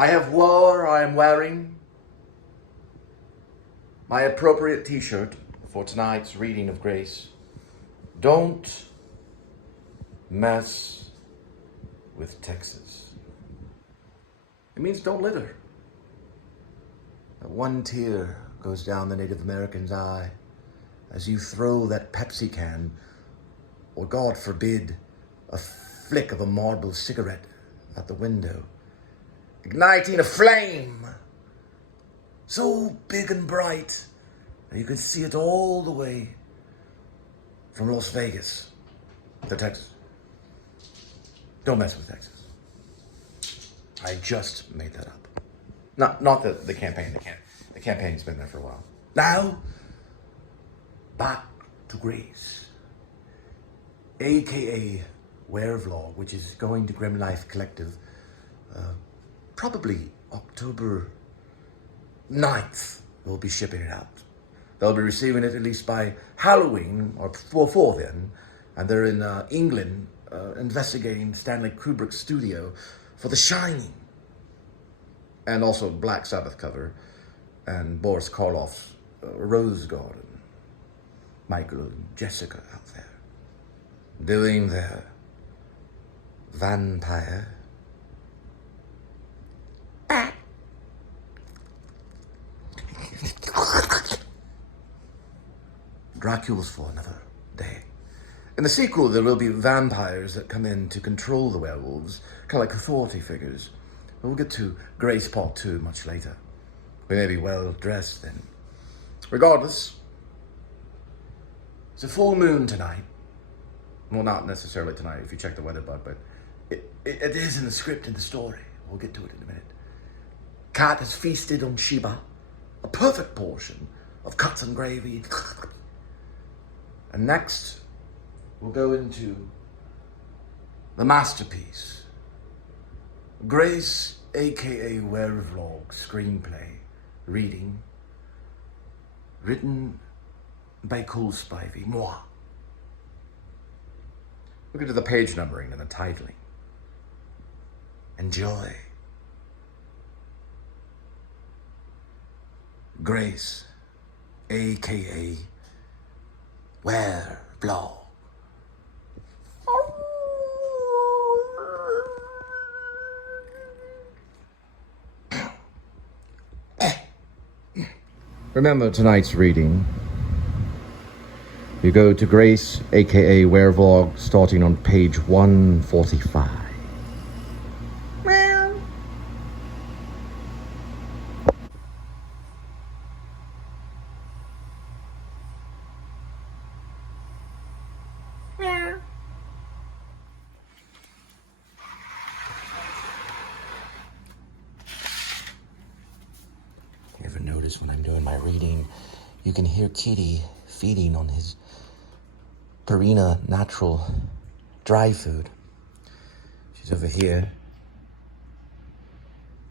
I am wearing my appropriate t-shirt for tonight's reading of Grace. Don't mess with Texas. It means don't litter. One tear goes down the Native American's eye as you throw that Pepsi can, or God forbid, a flick of a Marlboro cigarette out the window, igniting a flame so big and bright that you can see it all the way from Las Vegas to Texas. Don't mess with Texas. I just made that up. Not the campaign. The campaign's been there for a while. Now, back to Grace, aka Werevlog, which is going to Grim Life Collective probably October 9th. We'll be shipping it out. They'll be receiving it at least by Halloween, or before then, and they're in England investigating Stanley Kubrick's studio for The Shining, and also Black Sabbath cover, and Boris Karloff's Rose Garden. Michael and Jessica out there doing their vampire. Dracula's for another day. In the sequel, there will be vampires that come in to control the werewolves, kind of like authority figures. We'll get to Grace Part 2 much later. We may be well dressed then. Regardless, it's a full moon tonight. Well, not necessarily tonight if you check the weather bug, but it is in the script and the story. We'll get to it in a minute. Kat has feasted on Sheba, a perfect portion of cuts and gravy. And next, we'll go into the masterpiece, Grace, aka Werevlog screenplay reading, written by Cole Spivey, moi. Look into the page numbering and the titling. Enjoy. Grace, aka Werevlog. Remember tonight's reading. You go to Grace, aka Werevlog, starting on page 145. You ever notice when I'm doing my reading, you can hear Kitty feeding on his Purina natural dry food. She's over here.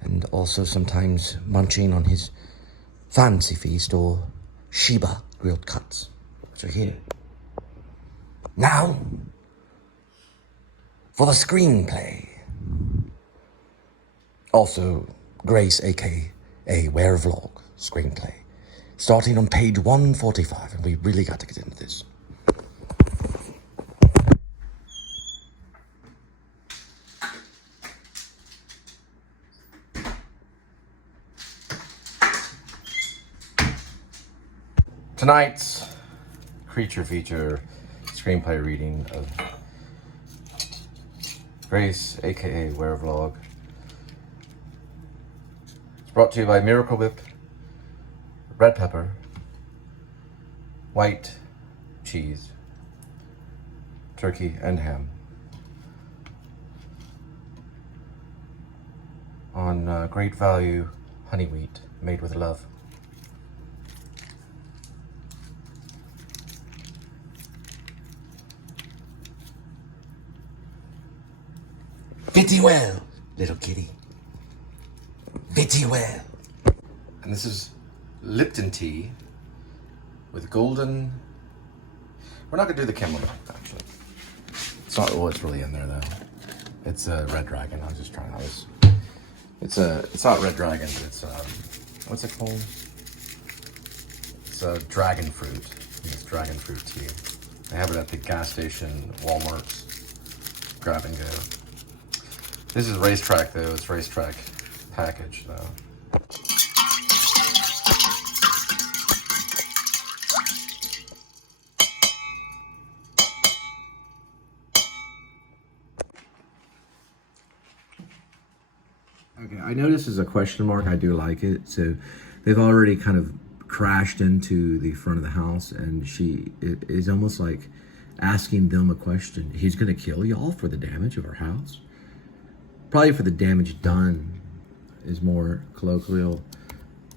And also sometimes munching on his fancy feast or Sheba grilled cuts, which are here. Now, for the screenplay. Also, Grace, aka Werevlog screenplay. Starting on page 145, and we really got to get into this. Tonight's creature feature screenplay reading of Grace, aka Werevlog. It's brought to you by Miracle Whip, red pepper, white cheese, turkey, and ham. On great value honey wheat made with love. Bitty well, little kitty. Bitty well. And this is Lipton tea with golden. We're not gonna do the chamomile, actually. It's not what's really in there though. It's a red dragon. I was just trying. It's not Red Dragon, but it's what's it called? It's dragon fruit. It's dragon fruit tea. They have it at the gas station, Walmart's, grab and go. This is racetrack though. It's racetrack package though. Okay, I know this is a question mark. I do like it. So they've already kind of crashed into the front of the house, and it is almost like asking them a question. He's going to kill y'all for the damage of our house? Probably for the damage done is more colloquial.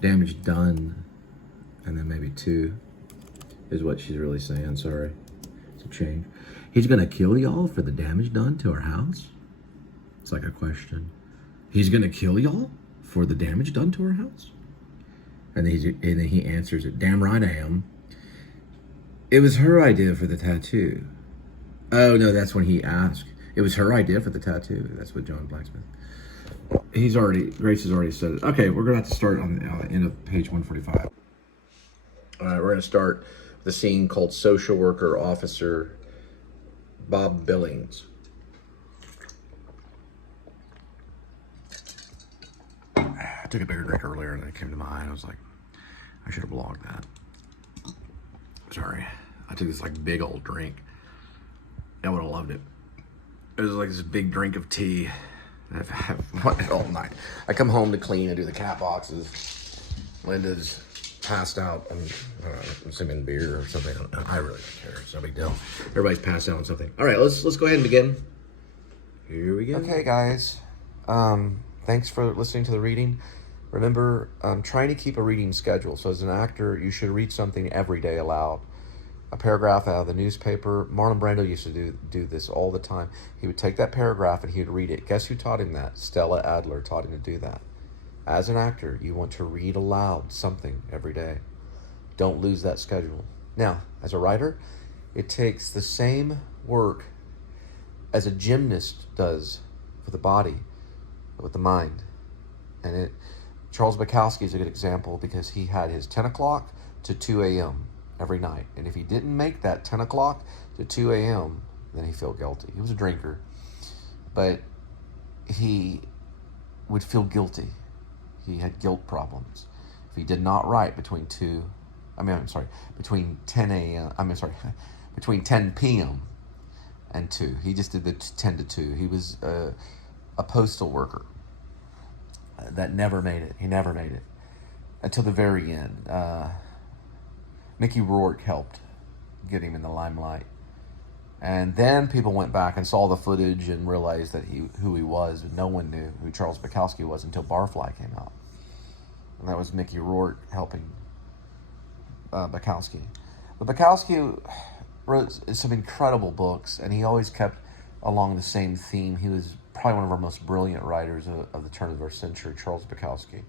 Damage done, and then maybe 2 is what she's really saying. Sorry, it's a change. He's going to kill y'all for the damage done to our house? It's like a question. He's gonna kill y'all for the damage done to our house? And then he answers it, damn right I am. It was her idea for the tattoo. Oh no, that's when he asked. It was her idea for the tattoo. That's what John Blacksmith. Grace has already said it. Okay, we're gonna have to start on the end of page 145. All right, we're gonna start the scene called Social Worker Officer Bob Billings. I took a bigger drink earlier and it came to mind. I was like, I should have vlogged that. Sorry. I took this like big old drink. I would have loved it. It was like this big drink of tea. I've wanted it all night. I come home to clean and do the cat boxes. Linda's passed out and sipping beer or something. I really don't care. It's no big deal. Everybody's passed out on something. All right, let's go ahead and begin. Here we go. Okay, guys. Thanks for listening to the reading. Remember, I'm trying to keep a reading schedule. So as an actor, you should read something every day aloud. A paragraph out of the newspaper. Marlon Brando used to do this all the time. He would take that paragraph and he would read it. Guess who taught him that? Stella Adler taught him to do that. As an actor, you want to read aloud something every day. Don't lose that schedule. Now, as a writer, it takes the same work as a gymnast does for the body, with the mind. And Charles Bukowski is a good example because he had his 10 o'clock to 2 a.m. every night. And if he didn't make that 10 o'clock to 2 a.m., then he felt guilty. He was a drinker, but he would feel guilty. He had guilt problems. If he did not write between 10 p.m. and 2. He just did the 10 to 2. He was a postal worker that never made it. He never made it until the very end. Mickey Rourke helped get him in the limelight. And then people went back and saw the footage and realized that who he was. No one knew who Charles Bukowski was until Barfly came out. And that was Mickey Rourke helping Bukowski. But Bukowski wrote some incredible books, and he always kept along the same theme. He was probably one of our most brilliant writers of the turn of our century, Charles Bukowski.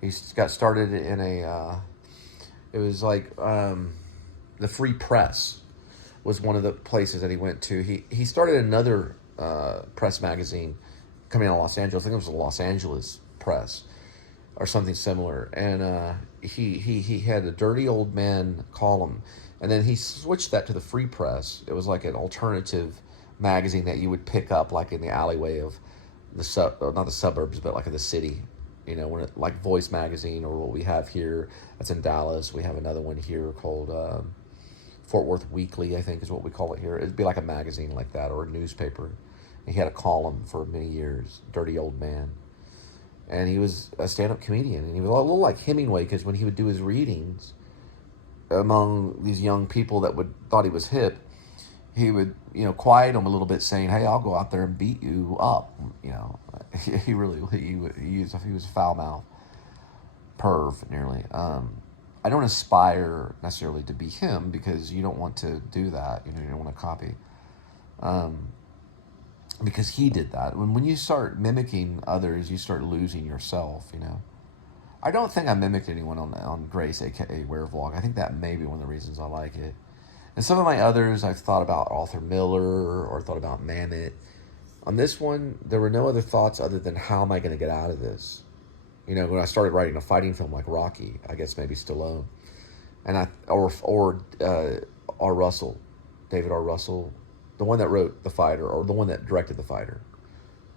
He got started in it was like the Free Press was one of the places that he went to. He started another press magazine coming out of Los Angeles. I think it was the Los Angeles Press or something similar. And he had a dirty old man column, and then he switched that to the Free Press. It was like an alternative magazine that you would pick up like in the alleyway of not the suburbs, but like in the city. You know, like Voice magazine, or what we have here, that's in Dallas. We have another one here called Fort Worth Weekly, I think is what we call it here. It'd be like a magazine like that, or a newspaper. And he had a column for many years, Dirty Old Man. And he was a stand-up comedian. And he was a little like Hemingway, because when he would do his readings among these young people that thought he was hip, he would, quiet them a little bit, saying, "Hey, I'll go out there and beat you up." He was a foul mouth perv nearly. I don't aspire necessarily to be him, because you don't want to do that. You don't want to copy. Because he did that. When you start mimicking others, you start losing yourself. I don't think I mimicked anyone on Grace, aka Werevlog. I think that may be one of the reasons I like it. And some of my others, I've thought about Arthur Miller or thought about Mamet. On this one, there were no other thoughts other than how am I going to get out of this? You know, when I started writing a fighting film like Rocky, I guess maybe Stallone, and R. Russell, David R. Russell, the one that wrote The Fighter, or the one that directed The Fighter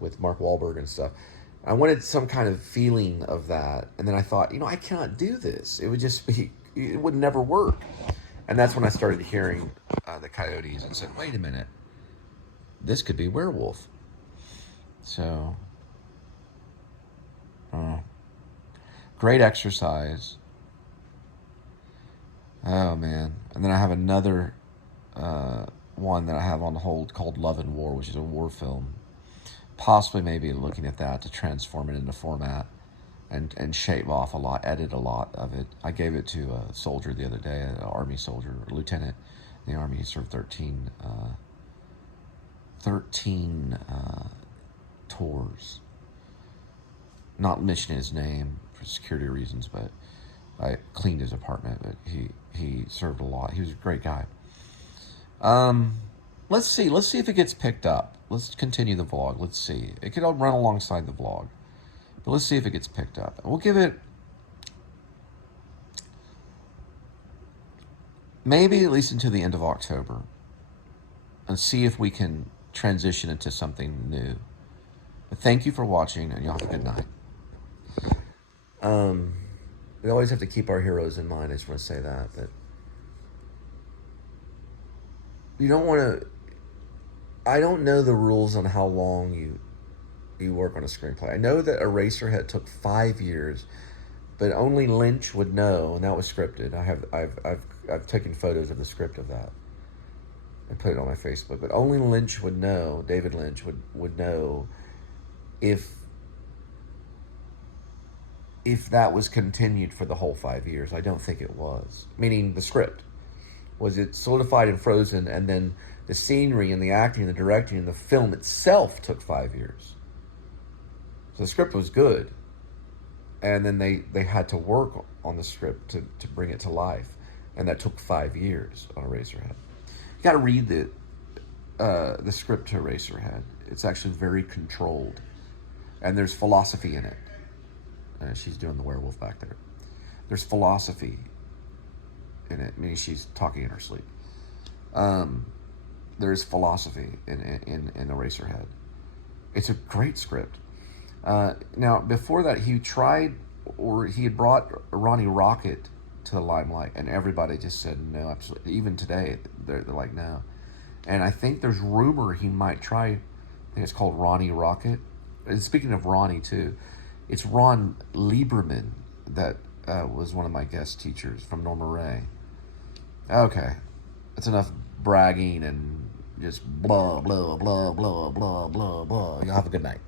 with Mark Wahlberg and stuff. I wanted some kind of feeling of that, and then I thought, I cannot do this. It would never work. And that's when I started hearing the Coyotes and said, wait a minute, this could be Werewolf. So, great exercise. Oh, man. And then I have another one that I have on hold called Love and War, which is a war film. Possibly maybe looking at that to transform it into format and shave off a lot, edit a lot of it. I gave it to a soldier the other day, an Army soldier, a lieutenant in the Army. He served 13 tours. Not mentioning his name for security reasons, but I cleaned his apartment, but he served a lot. He was a great guy. Let's see if it gets picked up. Let's continue the vlog. Let's see. It could all run alongside the vlog, but let's see if it gets picked up. We'll give it maybe at least until the end of October and see if we can transition into something new. But thank you for watching, and y'all have a good night. We always have to keep our heroes in mind. I just want to say that you don't want to. I don't know the rules on how long you work on a screenplay. I know that Eraserhead took 5 years, but only Lynch would know, and that was scripted. I've taken photos of the script of that and put it on my Facebook. But only Lynch would know. David Lynch would know if that was continued for the whole 5 years. I don't think it was. Meaning the script. Was it solidified and frozen, and then the scenery and the acting and the directing and the film itself took 5 years. So the script was good. And then they had to work on the script to bring it to life. And that took 5 years on Eraserhead. You got to read the script to Eraserhead. It's actually very controlled. And there's philosophy in it. She's doing the werewolf back there. There's philosophy in it, meaning she's talking in her sleep. There's philosophy in Eraserhead. It's a great script. Now, before that, he had brought Ronnie Rocket to the limelight, and everybody just said no, absolutely. Even today, they're like, no. And I think there's rumor he might try, I think it's called Ronnie Rocket. And speaking of Ronnie, too, it's Ron Lieberman that was one of my guest teachers from Norma Ray. Okay, that's enough bragging and just blah, blah, blah, blah, blah, blah, blah. Y'all have a good night.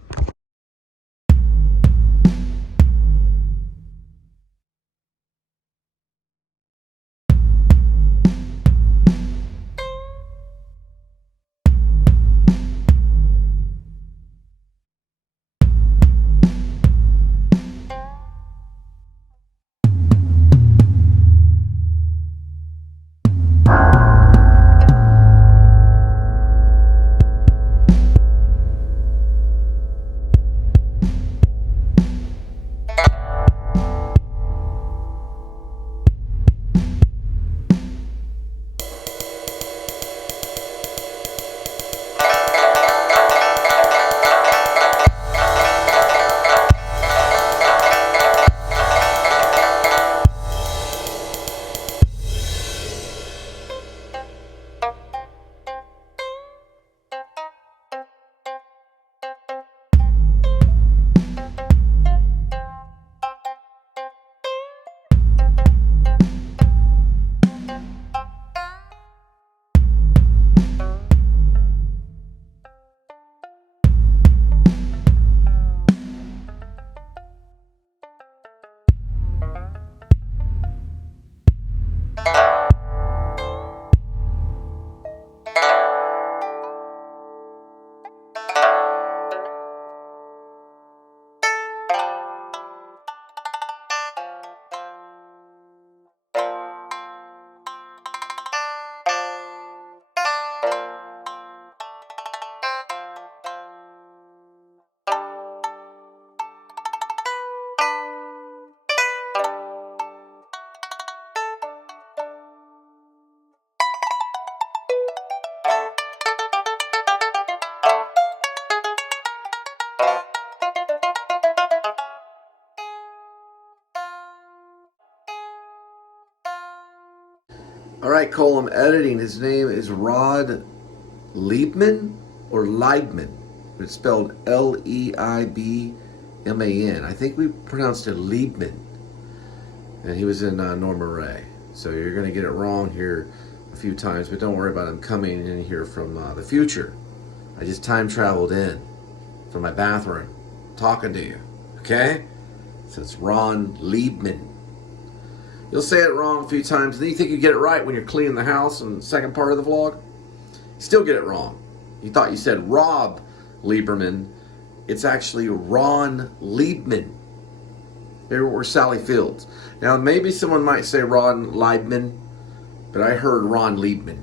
All right, Cole, I'm editing. His name is Rod Liebman or Leibman. It's spelled Leibman. I think we pronounced it Liebman. And he was in Norma Ray. So you're going to get it wrong here a few times, but don't worry about him coming in here from the future. I just time traveled in from my bathroom talking to you. Okay? So it's Ron Liebman. You'll say it wrong a few times, and then you think you get it right when you're cleaning the house in the second part of the vlog. You still get it wrong. You thought you said Rob Lieberman. It's actually Ron Liebman. Or Sally Fields. Now, maybe someone might say Ron Liebman, but I heard Ron Liebman.